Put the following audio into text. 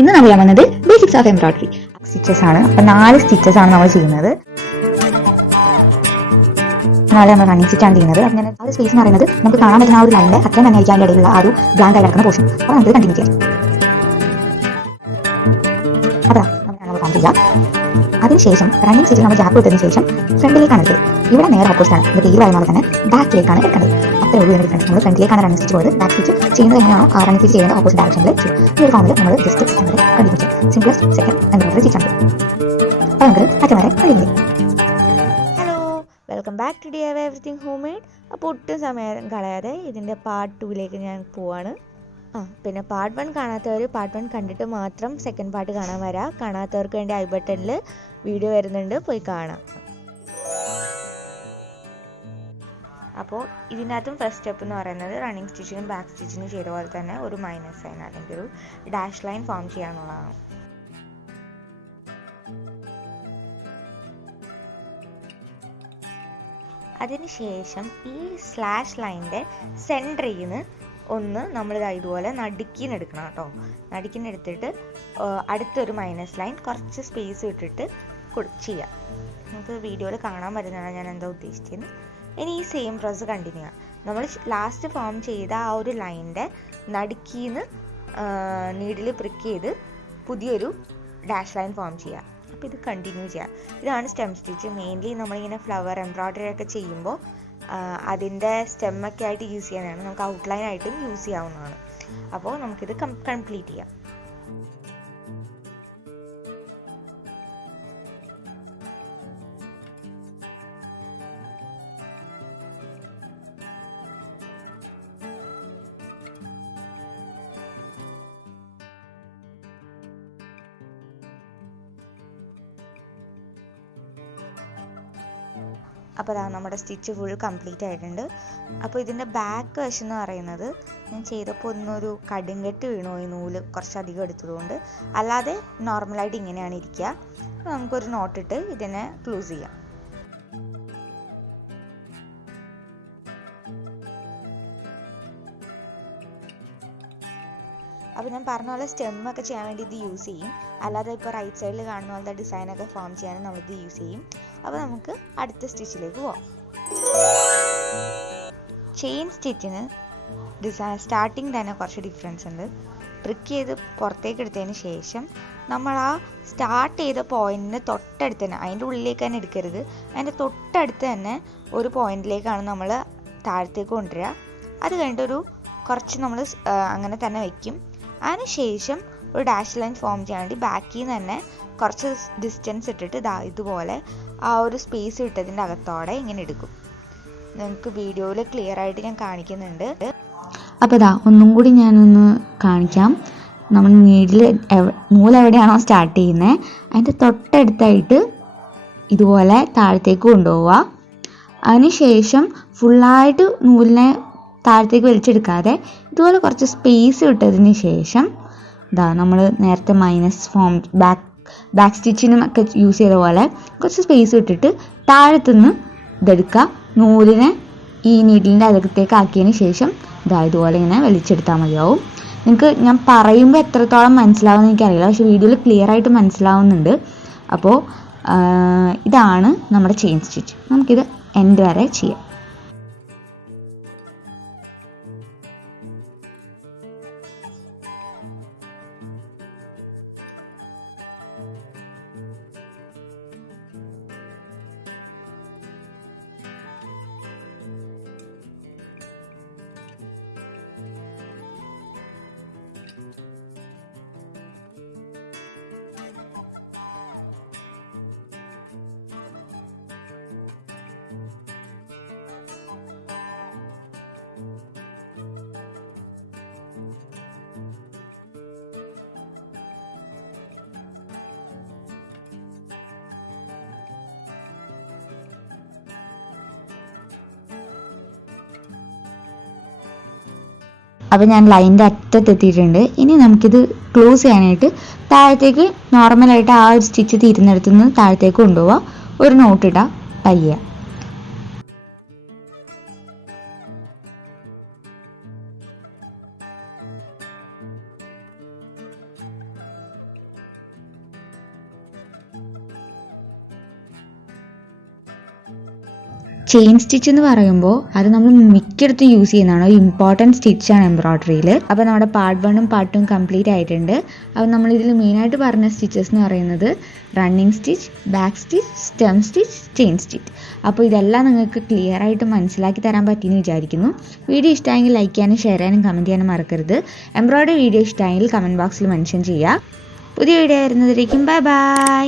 ഇന്ന് നമ്മൾ ചെയ്യാൻ വന്നത് ബേസിക്സ് ഓഫ് എംബ്രോയിഡറി സ്റ്റിച്ചസ് ആണ്. അപ്പോൾ 4 സ്റ്റിച്ചസ് ആണ് നമ്മൾ ചെയ്യുന്നത്. 4 നമ്മൾ റണ്ണിങ് സ്റ്റിച്ച് ആണ് ചെയ്യുന്നത്. അങ്ങനെ ആ ഒരു സ്പേസ് എന്ന് പറയുന്നത് നമുക്ക് കാണാൻ പറ്റുന്ന ആ ഒരു ലൈനിന്റെ അത്രയും തന്നെ ആയിരിക്കും അതിൻ്റെ ഇടയിലുള്ള ആ ഒരു ബ്ലാങ്ക് ആയി കിടക്കുന്ന പോർഷൻ. അപ്പോൾ നമുക്ക് കണ്ടിന്യൂ ചെയ്യാം. അതാ നമ്മൾ ഫോം ചെയ്യാം. അതിനുശേഷം റണ്ണിങ് സ്റ്റിച്ചിൽ നമ്മൾ ഗ്യാപ്പ് ഇട്ടതിന് ശേഷം ഫ്രണ്ടിലേക്കാണ് എടുത്തത്. ഇവിടെ നേരെ ഓപ്പോസിറ്റ് ആണ്. ഇത് പേര് പറയുമ്പോൾ തന്നെ ബാക്കിലേക്കാണ് എടുക്കേണ്ടത്. അത്രേ ഉള്ളൂ ഇതിന് ഡിഫറൻസ്. നമ്മൾ ഫ്രണ്ടിലേക്കാണ് റണ്ണിങ് സ്റ്റിച്ച് പോയത്. ബാക്ക് സ്റ്റിച്ച് ചെയ്യുന്നത് എങ്ങനെയാണോ ആ റണ്ണിങ് സ്റ്റിച്ച് ചെയ്യുന്നത് ഓപ്പോസിറ്റ് ഡയറക്ഷനിൽ ചെയ്യും. ഈ ഒരു ഫോമിൽ നമ്മൾ ജസ്റ്റ് കണ്ടിന്യൂ ചെയ്യാം. സിംപ്ലസ്റ്റ് സെക്കൻഡ് എംബ്രോയിഡറി സ്റ്റിച്ച് ആണ്. അപ്പോൾ നമുക്ക് അറ്റം വരെ കഴിയില്ലേ. Welcome back to DIY everything home made. അപ്പോൾ ഒട്ടും സമയം കളയാതെ ഇതിൻ്റെ പാർട്ട് 2ലേക്ക് ഞാൻ പോവാണ്. പിന്നെ പാർട്ട് 1 കാണാത്തവർ പാർട്ട് 1 കണ്ടിട്ട് മാത്രം സെക്കൻഡ് പാർട്ട് കാണാൻ വരാം. കാണാത്തവർക്ക് വേണ്ടി ഐ ബട്ടണിൽ വീഡിയോ വരുന്നുണ്ട്, പോയി കാണാം. അപ്പോൾ ഇതിനകത്തും ഫസ്റ്റ് സ്റ്റെപ്പ് എന്ന് പറയുന്നത് റണ്ണിങ് സ്റ്റിച്ചിനും ബാക്ക് സ്റ്റിച്ചിനും ചെയ്ത പോലെ തന്നെ ഒരു മൈനസ് സൈൻ അല്ലെങ്കിൽ ഒരു ഡാഷ് ലൈൻ ഫോം ചെയ്യാനുള്ളതാണ്. അതിനുശേഷം ഈ സ്ലാഷ് ലൈനിൻ്റെ സെൻറ്ററിൽ നിന്ന് ഒന്ന് നമ്മളിത് ഇതുപോലെ നടുക്കിനെടുക്കണം കേട്ടോ. നടുക്കിനെടുത്തിട്ട് അടുത്തൊരു മൈനസ് ലൈൻ കുറച്ച് സ്പേസ് ഇട്ടിട്ട് ചെയ്യാം. നമുക്ക് വീഡിയോയിൽ കാണാൻ പറ്റുന്നതാണ് ഞാൻ എന്താ ഉദ്ദേശിച്ചത്. ഇനി ഈ സെയിം പ്രോസസ് കണ്ടിന്യൂ ചെയ്യാം. നമ്മൾ ലാസ്റ്റ് ഫോം ചെയ്ത ആ ഒരു ലൈനിൻ്റെ നടുക്കിന്ന് നീഡിൽ പ്രിക്ക് ചെയ്ത് പുതിയൊരു ഡാഷ് ലൈൻ ഫോം ചെയ്യാം. അപ്പോൾ ഇത് കണ്ടിന്യൂ ചെയ്യാം. ഇതാണ് സ്റ്റെം സ്റ്റിച്ച്. മെയിൻലി നമ്മളിങ്ങനെ ഫ്ലവർ എംബ്രോയിഡറി ഒക്കെ ചെയ്യുമ്പോൾ അതിൻ്റെ സ്റ്റെമ്മൊക്കെ ആയിട്ട് യൂസ് ചെയ്യാനാണ്. നമുക്ക് ഔട്ട്ലൈൻ ആയിട്ടും യൂസ് ചെയ്യാവുന്നതാണ്. അപ്പോൾ നമുക്കിത് കംപ്ലീറ്റ് ചെയ്യാം. അപ്പോൾ അതാ നമ്മുടെ സ്റ്റിച്ച് ഫുൾ കംപ്ലീറ്റ് ആയിട്ടുണ്ട്. അപ്പോൾ ഇതിൻ്റെ ബാക്ക് വശം എന്ന് പറയുന്നത് ഞാൻ ചെയ്തപ്പോൾ ഒന്നൊരു കടുങ്കെട്ട് വീണു, ഈ നൂല് കുറച്ചധികം എടുത്തതുകൊണ്ട്. അല്ലാതെ നോർമലായിട്ട് ഇങ്ങനെയാണ് ഇരിക്കുക. നമുക്കൊരു നോട്ടിട്ട് ഇതിനെ ക്ലോസ് ചെയ്യാം. അപ്പോൾ ഞാൻ പറഞ്ഞ പോലെ സ്റ്റെമ്മൊക്കെ ചെയ്യാൻ വേണ്ടി ഇത് യൂസ് ചെയ്യും. അല്ലാതെ ഇപ്പോൾ റൈറ്റ് സൈഡിൽ കാണുന്ന പോലത്തെ ഡിസൈനൊക്കെ ഫോം ചെയ്യാനും നമ്മളിത് യൂസ് ചെയ്യും. അപ്പോൾ നമുക്ക് അടുത്ത സ്റ്റിച്ചിലേക്ക് പോവാം. ചെയിൻ സ്റ്റിച്ചിന് സ്റ്റാർട്ടിങ് തന്നെ കുറച്ച് ഡിഫറൻസ് ഉണ്ട്. ട്രിക്ക് ചെയ്ത് പുറത്തേക്ക് എടുത്തതിന് ശേഷം നമ്മൾ ആ സ്റ്റാർട്ട് ചെയ്ത പോയിന്റിന് തൊട്ടടുത്ത് തന്നെ, അതിൻ്റെ ഉള്ളിലേക്ക് തന്നെ എടുക്കരുത്, അതിൻ്റെ തൊട്ടടുത്ത് തന്നെ ഒരു പോയിന്റിലേക്കാണ് നമ്മൾ താഴത്തേക്ക് കൊണ്ടുവരിക. അത് കഴിഞ്ഞിട്ടൊരു കുറച്ച് നമ്മൾ അങ്ങനെ തന്നെ വയ്ക്കും. അതിനുശേഷം ഒരു ഡാഷ് ലൈൻ ഫോം ചെയ്യാൻ വേണ്ടി ബാക്കിൽ നിന്ന് തന്നെ കുറച്ച് ഡിസ്റ്റൻസ് ഇട്ടിട്ട് ഇതുപോലെ ആ ഒരു സ്പേസ് ഇട്ടതിൻ്റെ അകത്തോടെ ഇങ്ങനെ എടുക്കും. നിങ്ങൾക്ക് വീഡിയോയിൽ ക്ലിയർ ആയിട്ട് ഞാൻ കാണിക്കുന്നുണ്ട്. അപ്പോൾ ഒന്നും കൂടി ഞാനൊന്ന് കാണിക്കാം. നമ്മൾ നൂല് എവിടെയാണോ സ്റ്റാർട്ട് ചെയ്യുന്നത് അതിൻ്റെ തൊട്ടടുത്തായിട്ട് ഇതുപോലെ താഴത്തേക്ക് കൊണ്ടുപോവുക. അതിനുശേഷം ഫുള്ളായിട്ട് നൂലിനെ താഴത്തേക്ക് വലിച്ചെടുക്കാതെ ഇതുപോലെ കുറച്ച് സ്പേസ് ഇട്ടതിന് ശേഷം നമ്മൾ നേരത്തെ മൈനസ് ഫോം ബാക്ക് സ്റ്റിച്ചിനും ഒക്കെ യൂസ് ചെയ്ത പോലെ കുറച്ച് സ്പേസ് ഇട്ടിട്ട് താഴത്തുനിന്ന് ഇതെടുക്കുക. നൂലിനെ ഈ നീഡിലിൻ്റെ അകത്തേക്ക് ആക്കിയതിന് ശേഷം ഇതുപോലെ ഇങ്ങനെ വലിച്ചെടുത്താൽ മതിയാവും. നിങ്ങൾക്ക് ഞാൻ പറയുമ്പോൾ എത്രത്തോളം മനസ്സിലാവുമെന്ന് എനിക്കറിയില്ല, പക്ഷേ വീഡിയോയിൽ ക്ലിയർ ആയിട്ട് മനസ്സിലാവുന്നുണ്ട്. അപ്പോൾ ഇതാണ് നമ്മുടെ ചെയിൻ സ്റ്റിച്ച്. നമുക്കിത് എൻഡ് വരെ ചെയ്യാം. അപ്പോൾ ഞാൻ ലൈനിൻ്റെ അറ്റത്തെത്തിയിട്ടുണ്ട്. ഇനി നമുക്കിത് ക്ലോസ് ചെയ്യാനായിട്ട് താഴത്തേക്ക് നോർമലായിട്ട് ആ ഒരു സ്റ്റിച്ച് തീരുന്നിടത്തുനിന്ന് താഴത്തേക്ക് കൊണ്ടുപോവുക. ഒരു നോട്ടിടുക, പയ്യ. ചെയിൻ സ്റ്റിച്ച് എന്ന് പറയുമ്പോൾ അത് നമ്മൾ മിക്കയിടത്തും യൂസ് ചെയ്യുന്നതാണ്, ഒരു ഇമ്പോർട്ടൻറ്റ് സ്റ്റിച്ചാണ് എംബ്രോയ്ഡറിയിൽ. അപ്പോൾ നമ്മുടെ പാർട്ട് 1ഉം പാർട്ട് 2ഉം കംപ്ലീറ്റ് ആയിട്ടുണ്ട്. അപ്പോൾ നമ്മളിതിൽ മെയിനായിട്ട് പറഞ്ഞ സ്റ്റിച്ചസ് എന്ന് പറയുന്നത് running stitch, back stitch, stem stitch, chain stitch. അപ്പോൾ ഇതെല്ലാം നിങ്ങൾക്ക് ക്ലിയർ ആയിട്ട് മനസ്സിലാക്കി തരാൻ പറ്റിയെന്ന് വിചാരിക്കുന്നു. വീഡിയോ ഇഷ്ടമായെങ്കിൽ ലൈക്ക് ചെയ്യാനും ഷെയർ ചെയ്യാനും കമൻറ്റ് ചെയ്യാനും മറക്കരുത്. എംബ്രോയ്ഡറി വീഡിയോ ഇഷ്ടമായെങ്കിൽ കമൻറ്റ് ബോക്സിൽ മെൻഷൻ ചെയ്യുക. പുതിയ വീഡിയോ വരുന്നതിലേക്കും ബൈ ബൈ.